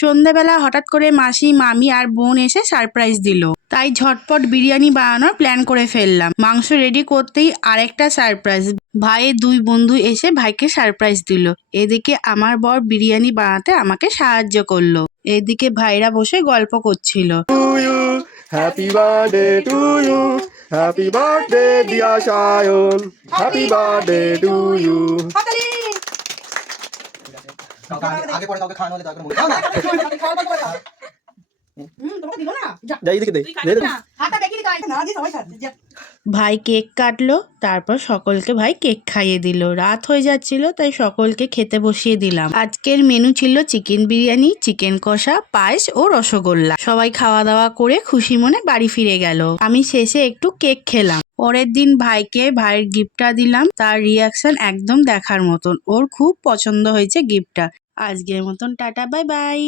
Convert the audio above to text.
সন্ধ্যাবেলা হঠাৎ করে মাসি, মামি আর বোন এসে সারপ্রাইজ দিল, তাই ঝটপট বিরিয়ানি বানানোর প্ল্যান করে ফেললাম। মাংস রেডি করতেই আরেকটা সারপ্রাইজ, ভাইয়ের দুই বন্ধু এসে ভাইকে সারপ্রাইজ দিল। এদিকে আমার বর বিরিয়ানি বানাতে আমাকে সাহায্য করলো, এদিকে ভাইরা বসে গল্প করছিল। Happy birthday to you. Happy birthday, dear Shayon. Happy birthday to you. আগে পরে কাউকে খাওয়ানো হলে দরকার মনে না যাই দিকে দে ভাই কেক কাটলো, তারপর সকলকে ভাই কেক খাইয়ে দিল। রাত হয়ে যাচ্ছিল, তাই সকলকে খেতে বসিয়ে দিলাম। আজকের মেনু ছিল চিকেন বিরিয়ানি, চিকেন কষা, পায়েস ও রসগোল্লা। সবাই খাওয়া দাওয়া করে খুশি মনে বাড়ি ফিরে গেল। আমি শেষে একটু কেক খেলাম। পরের দিন ভাইকে ভাইয়ের গিফটটা দিলাম। তার রিয়াকশন একদম দেখার মতন, ওর খুব পছন্দ হয়েছে গিফটটা। আজকের মতন টাটা, বাই বাই।